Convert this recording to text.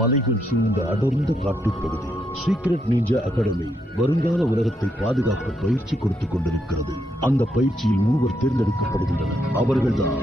மலைகள் சூழ்ந்த அடர்ந்த காட்டுப்பகுதி. சீக்ரெட் நிஞ்சா அகாடமி வருங்கால உலகத்தை பாதுகாக்க பயிற்சி கொடுத்துக் கொண்டிருக்கிறது. அந்த பயிற்சியில் 3 தேர்ந்தெடுக்கப்படுகின்றனர். அவர்கள்தான்